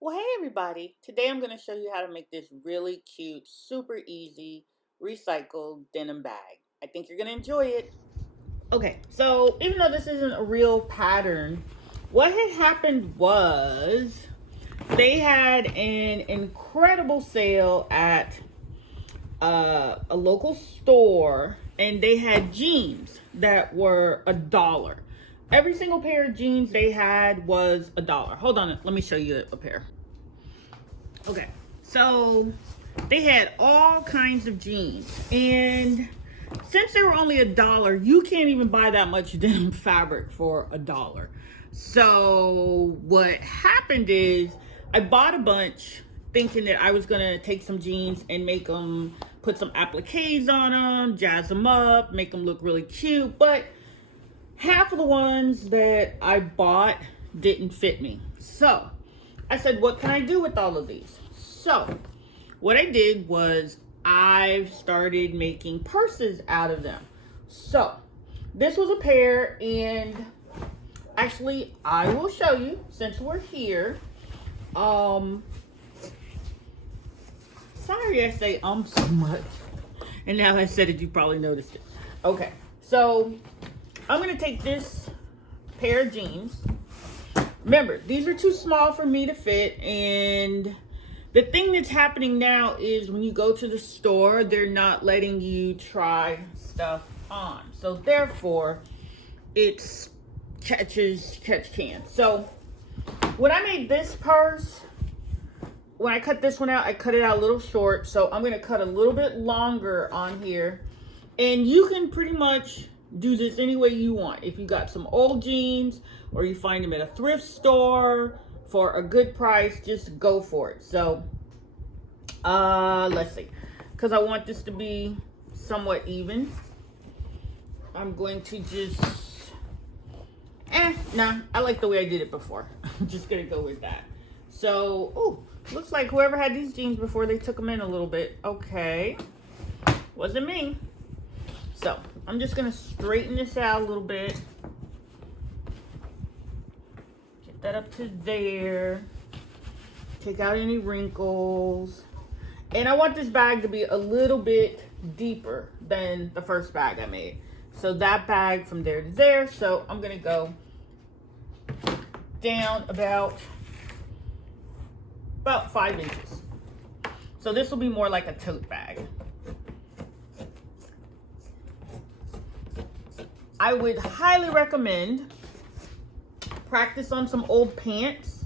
Well, hey everybody. Today I'm going to show you how to make this really cute, super easy, recycled denim bag. I think you're going to enjoy it. Okay, so even though this isn't a real pattern, what had happened was they had an incredible sale at a local store, and they had jeans that were $1. Every single pair of jeans they had was $1. Hold on, let me show you a pair. Okay, so they had all kinds of jeans, and since they were only $1, you can't even buy that much denim fabric for $1. So what happened is I bought a bunch thinking that I was gonna take some jeans and make them, put some appliques on them, jazz them up, make them look really cute, but half of the ones that I bought didn't fit me. So I said, what can I do with all of these? So what I did was I started making purses out of them. So this was a pair, and actually I will show you since we're here. Sorry I say so much. And now I said it, you probably noticed it. Okay, so I'm gonna take this pair of jeans. Remember, these are too small for me to fit, and the thing that's happening now is when you go to the store, they're not letting you try stuff on. So therefore, it's catch can. So when I made this purse, when I cut this one out, I cut it out a little short. So I'm gonna cut a little bit longer on here. And you can pretty much do this any way you want. If you got some old jeans or you find them at a thrift store for a good price, just go for it. So let's see, because I want this to be somewhat even, I'm going to just nah, I like the way I did it before. I'm just gonna go with that. So looks like whoever had these jeans before, they took them in a little bit. Okay, wasn't me. So I'm just gonna straighten this out a little bit. Get that up to there. Take out any wrinkles. And I want this bag to be a little bit deeper than the first bag I made. So that bag from there to there. So I'm gonna go down about 5 inches. So this will be more like a tote bag. I would highly recommend practice on some old pants,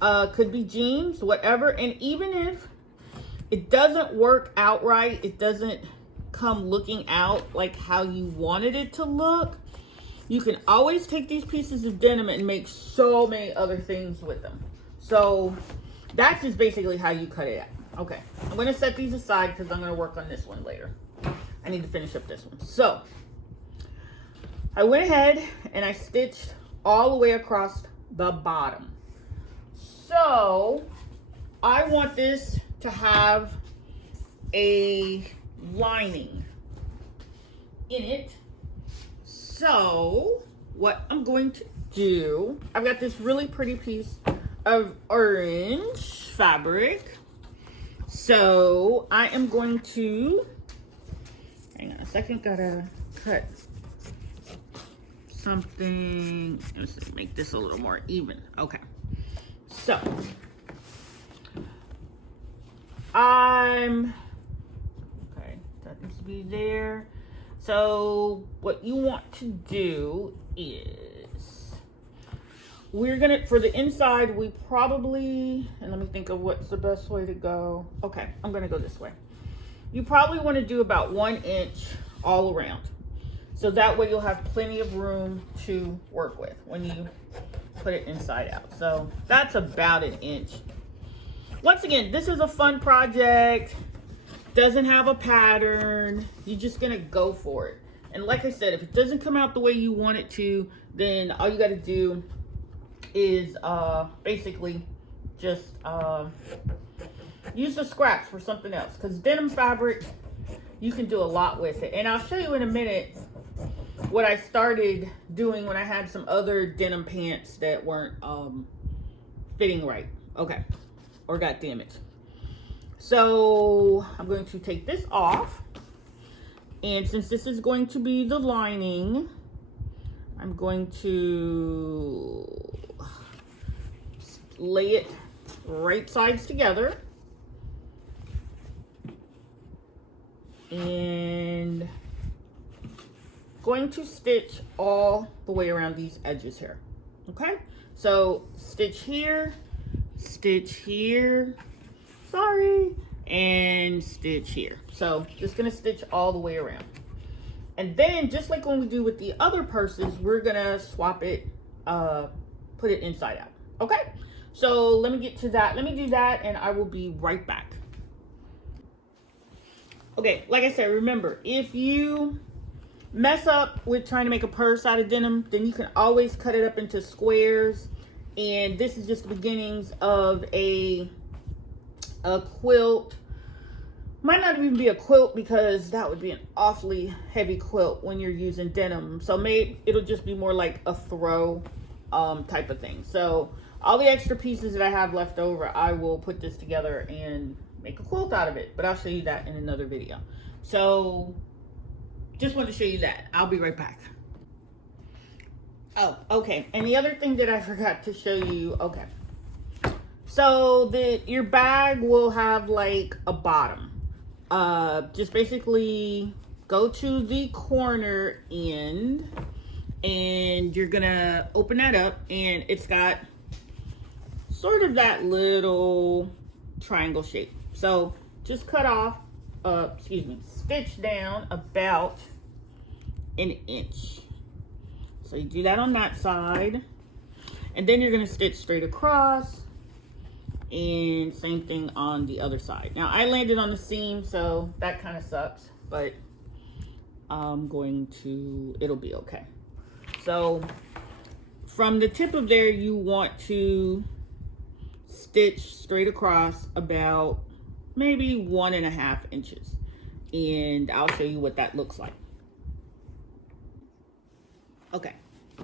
could be jeans, whatever. And even if it doesn't work out right, it doesn't come looking out like how you wanted it to look, you can always take these pieces of denim and make so many other things with them. So that's just basically how you cut it out. Okay, I'm gonna set these aside because I'm gonna work on this one later. I need to finish up this one. So I went ahead and I stitched all the way across the bottom. So I want this to have a lining in it. So what I'm going to do, I've got this really pretty piece of orange fabric. So I am going to, hang on a second, gotta cut something. Let's make this a little more even. Okay, so that needs to be there. So what you want to do is, we're gonna, for the inside, we probably, and let me think of what's the best way to go. Okay, I'm gonna go this way. You probably want to do about 1 inch all around. So that way you'll have plenty of room to work with when you put it inside out. So that's about 1 inch. Once again, this is a fun project. Doesn't have a pattern. You're just gonna go for it. And like I said, if it doesn't come out the way you want it to, then all you gotta do is basically just use the scraps for something else. Because denim fabric, you can do a lot with it. And I'll show you in a minute what I started doing when I had some other denim pants that weren't fitting right. Okay, or got damaged. So I'm going to take this off. And since this is going to be the lining, I'm going to lay it right sides together. And going to stitch all the way around these edges here. Okay, so stitch here, sorry, and stitch here. So just gonna stitch all the way around. And then just like when we do with the other purses, we're gonna swap it, put it inside out. Okay, so let me get to that. Let me do that and I will be right back. Okay, like I said, remember, if you mess up with trying to make a purse out of denim, then you can always cut it up into squares. And this is just the beginnings of a quilt. Might not even be a quilt because that would be an awfully heavy quilt when you're using denim. So maybe it'll just be more like a throw type of thing. So all the extra pieces that I have left over, I will put this together and make a quilt out of it. But I'll show you that in another video. So just wanted to show you that. I'll be right back. Oh, okay. And the other thing that I forgot to show you, okay. So your bag will have like a bottom. Just basically go to the corner end and you're gonna open that up and it's got sort of that little triangle shape. So just cut off, stitch down about an inch. So you do that on that side. And then you're gonna stitch straight across. And same thing on the other side. Now I landed on the seam, so that kind of sucks, but it'll be okay. So from the tip of there, you want to stitch straight across about maybe 1.5 inches. And I'll show you what that looks like. Okay,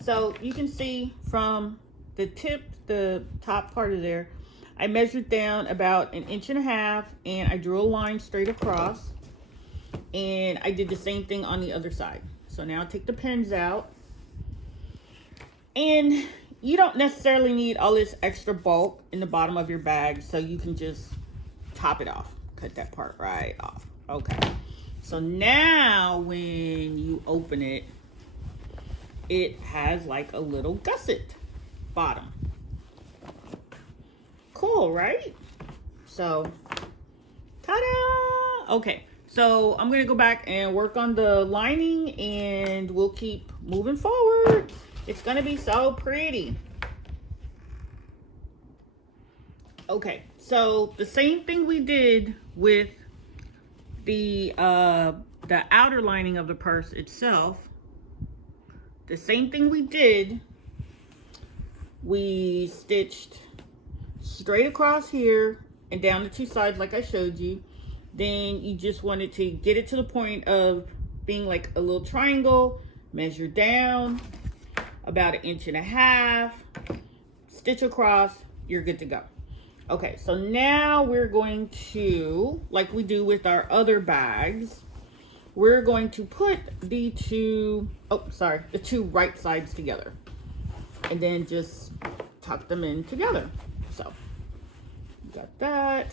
so you can see from the tip, the top part of there, I measured down about 1.5 inches and I drew a line straight across. And I did the same thing on the other side. So now take the pins out. And you don't necessarily need all this extra bulk in the bottom of your bag, so you can just top it off. Cut that part right off. Okay. So now when you open it, it has like a little gusset bottom. Cool, right? So, ta-da! Okay, so I'm gonna go back and work on the lining and we'll keep moving forward. It's gonna be so pretty. Okay, so the same thing we did with the outer lining of the purse itself, the same thing we did, we stitched straight across here and down the two sides like I showed you. Then you just wanted to get it to the point of being like a little triangle, measure down about 1.5 inches, stitch across, you're good to go. Okay, so now we're going to, like we do with our other bags, we're going to put the two right sides together and then just tuck them in together. So, got that.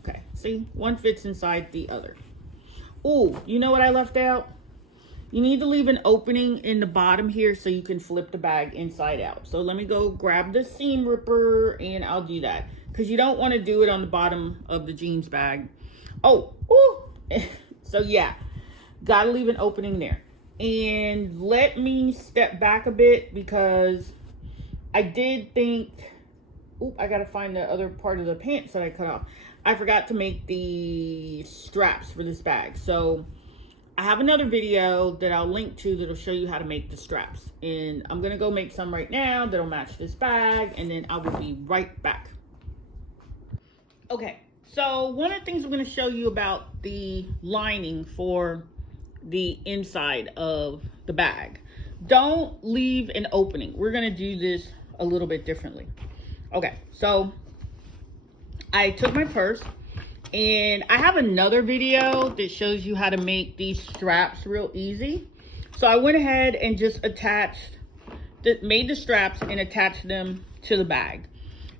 Okay, see, one fits inside the other. Oh, you know what I left out? You need to leave an opening in the bottom here so you can flip the bag inside out. So let me go grab the seam ripper and I'll do that. Because you don't want to do it on the bottom of the jeans bag. Oh, ooh. So yeah, gotta leave an opening there. And let me step back a bit because I did think, oop, I gotta find the other part of the pants that I cut off. I forgot to make the straps for this bag. So I have another video that I'll link to that'll show you how to make the straps. And I'm gonna go make some right now that'll match this bag and then I will be right back. Okay, so one of the things I'm gonna show you about the lining for the inside of the bag. Don't leave an opening. We're gonna do this a little bit differently. Okay, so I took my purse, and I have another video that shows you how to make these straps real easy. So I went ahead and just made the straps and attached them to the bag.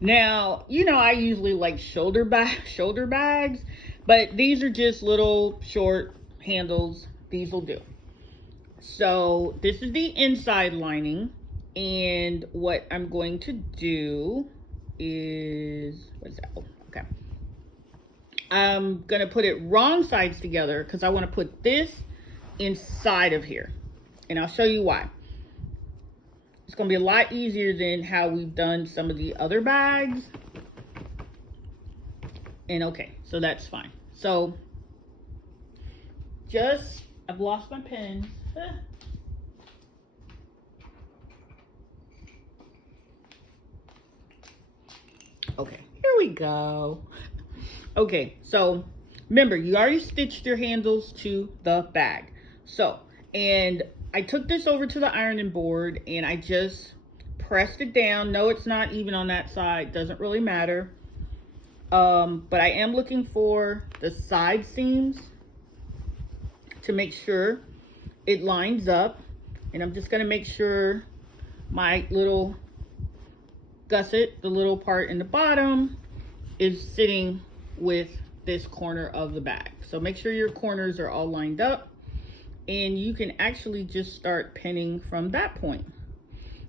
Now, you know, I usually like shoulder bags, but these are just little short handles. These will do. So this is the inside lining, and what I'm going to do is, what is that? Oh, okay. I'm gonna put it wrong sides together because I want to put this inside of here, and I'll show you why. It's gonna be a lot easier than how we've done some of the other bags. And okay, so that's fine. So I've lost my pens. Okay, here we go. Okay, so remember, you already stitched your handles to the bag. So, and I took this over to the ironing board and I just pressed it down. No, it's not even on that side. Doesn't really matter. But I am looking for the side seams to make sure it lines up. And I'm just going to make sure my little gusset, the little part in the bottom, is sitting with this corner of the bag. So make sure your corners are all lined up, and you can actually just start pinning from that point.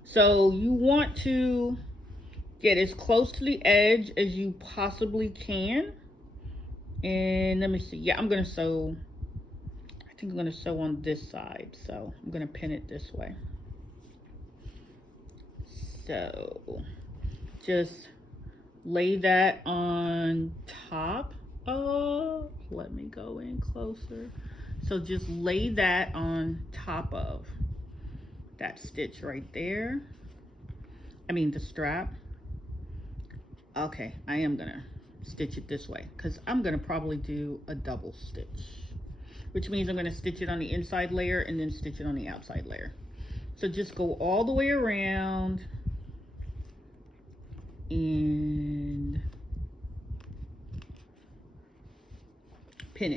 So you want to get as close to the edge as you possibly can. And let me see. Yeah, I'm going to sew. I think I'm going to sew on this side. So I'm going to pin it this way. So just lay that on top of, let me go in closer. So just lay that on top of that stitch right there. I mean the strap. Okay, I am gonna stitch it this way because I'm gonna probably do a double stitch, which means I'm gonna stitch it on the inside layer and then stitch it on the outside layer. So just go all the way around and pin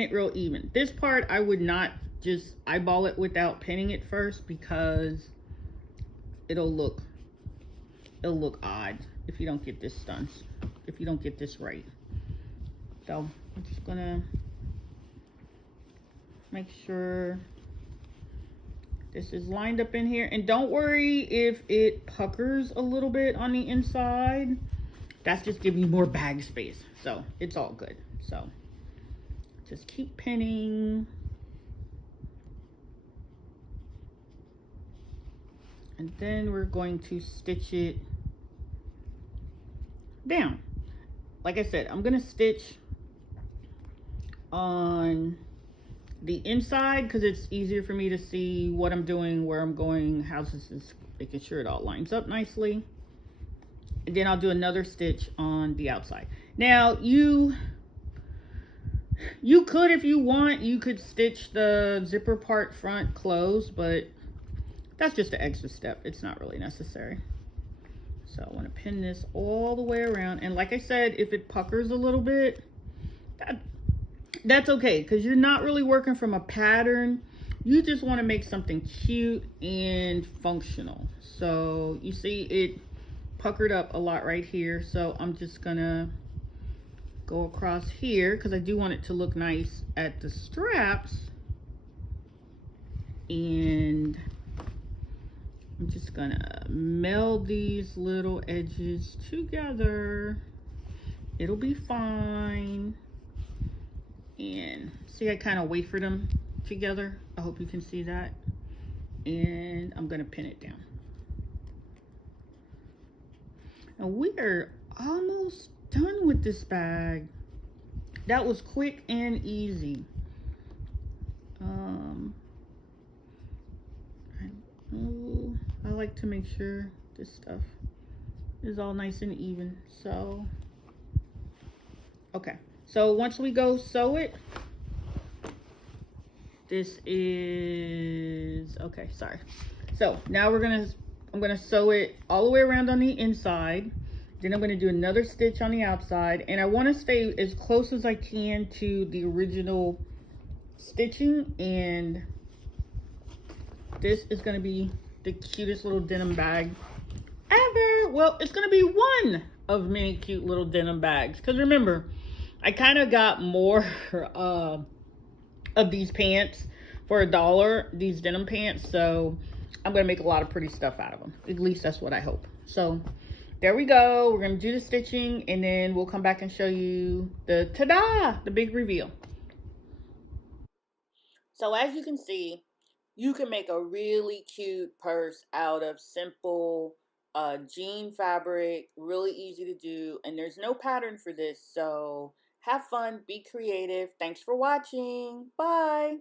it real even. This part I would not just eyeball it without pinning it first, because it'll look odd if you don't get this done, if you don't get this right. So I'm just gonna make sure this is lined up in here, and don't worry if it puckers a little bit on the inside. That's just giving you more bag space, so it's all good. So just keep pinning. And then we're going to stitch it down. Like I said, I'm gonna stitch on the inside because it's easier for me to see what I'm doing, where I'm going, how this is, making sure it all lines up nicely. And then I'll do another stitch on the outside. Now you could, if you want, you could stitch the zipper part front closed, but that's just an extra step. It's not really necessary. So I want to pin this all the way around. And like I said, if it puckers a little bit, that's okay, because you're not really working from a pattern. You just want to make something cute and functional. So you see it puckered up a lot right here. So I'm just gonna go across here because I do want it to look nice at the straps. And I'm just gonna meld these little edges together. It'll be fine. And see, I kind of wafered them together. I hope you can see that. And I'm gonna pin it down. And we are almost done with this bag. That was quick and easy. I like to make sure this stuff is all nice and even. So, okay. So once we go sew it, this is, okay, sorry. So now I'm gonna sew it all the way around on the inside. Then I'm going to do another stitch on the outside, and I want to stay as close as I can to the original stitching. And this is going to be the cutest little denim bag ever. Well, it's going to be one of many cute little denim bags, because remember, I kind of got more of these pants for $1, these denim pants, so I'm going to make a lot of pretty stuff out of them. At least that's what I hope. So there we go. We're going to do the stitching, and then we'll come back and show you the ta-da, the big reveal. So as you can see, you can make a really cute purse out of simple jean fabric, really easy to do, and there's no pattern for this, so have fun, be creative. Thanks for watching. Bye.